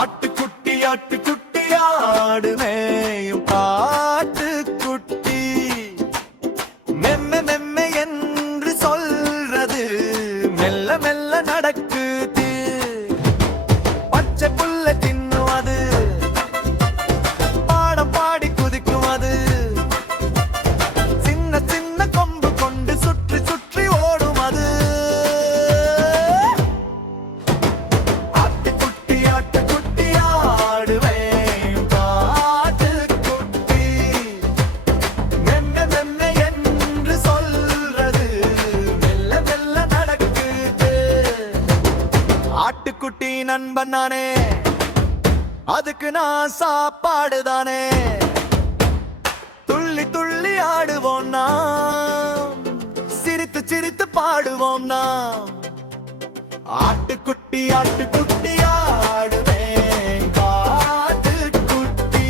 ஆட்டுக்குட்டி ஆட்டுக்குட்டி ஆடு மேயும் காட்டுக்குட்டி மெம்ம மெம்ம என்று சொல்றது மெல்ல மெல்ல நடக்குது. பச்சை புல்ல தின்னும் அது, பாடம் பாடி குதிக்கும் அது, சின்ன சின்ன கொம்பு கொண்டு சுற்றி சுற்றி ஓடும் அது. ஆட்டுக்குட்டி ஆட்டுக்குட்டி ஆடுவேன் காட்டுக்குட்டி மெம்ம மெம்ம என்று சொல்றது மெல்ல மெல்ல நடக்குது. ஆட்டுக்குட்டி நண்பன் நானே, அதுக்கு நான் சாப்பாடு தானே. துள்ளி துள்ளி ஆடுவோம் நாம், சிரித்து சிரித்து பாடுவோம் நாம். ஆட்டுக்குட்டி ஆட்டுக்குட்டி ஆடுவேன் காட்டுக்குட்டி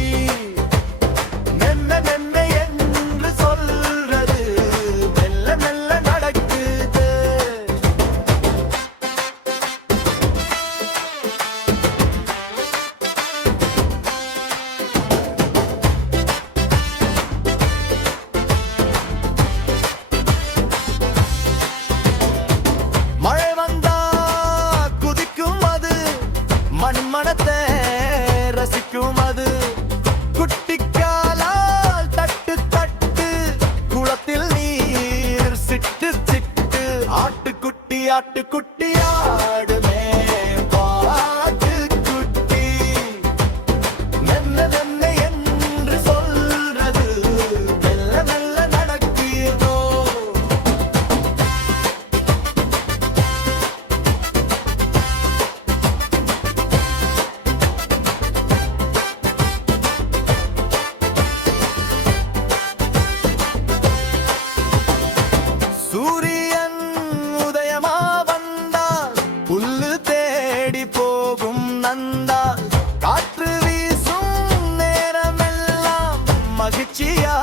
மெல்ல மெல்ல என்று சொல்றது மெல்ல மெல்ல நடக்குது. மழை வந்தா குதிக்கும் அது, மண்மணத்தை ரசிக்கும் அது. குட்டிக்காலால் தட்டு தட்டு, குளத்தில் நீர் சிட்டு சிட்டு. ஆட்டுக்குட்டி ஆட்டுக்குட்டி ஆடுமே பாட்டுக்குட்டி மெல்ல மெல்ல என்று சொல்றது மெல்ல மெல்ல நடக்கிறதோ. சூரியன் உதயமா வந்தால் புல்லு தேடி போகும் நந்தா. காற்று வீசும் நேரமெல்லாம் மகிழ்ச்சியா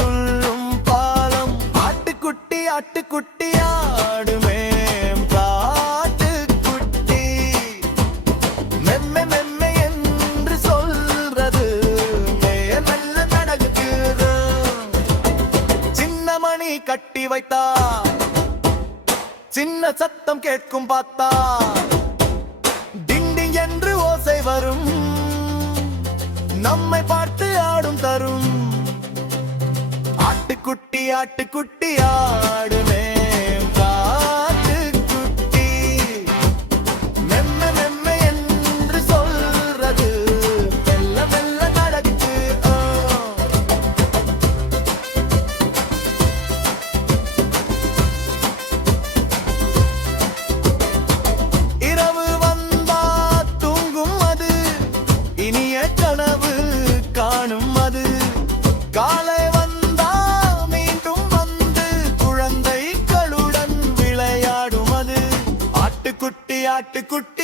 துள்ளும் பாலம். ஆட்டுக்குட்டி ஆட்டுக்குட்டி ஆடுமே காட்டுக்குட்டி மெம்ம மெம்ம என்று சொல்றது மெல்ல மெல்ல நடக்குது. சின்ன மணி கட்டி வைத்தா, சின்ன சத்தம் கேட்கும் பார்த்தா. டிண்டி என்று ஓசை வரும், நம்மை பார்த்து ஆடும் தரும். ஆட்டுக்குட்டி ஆட்டுக்குட்டி ஆடுமே காட்டுக்குட்டி மெம்ம மெம்ம என்று சொல்றது மெல்ல மெல்ல நடக்குது. இரவு வந்தா தூங்கும் அது, இனிய கனவு காணும் அது. காலை வந்தா மீண்டும் வந்து குழந்தைகளுடன் விளையாடும் அது. ஆட்டுக்குட்டி ஆட்டுக்குட்டி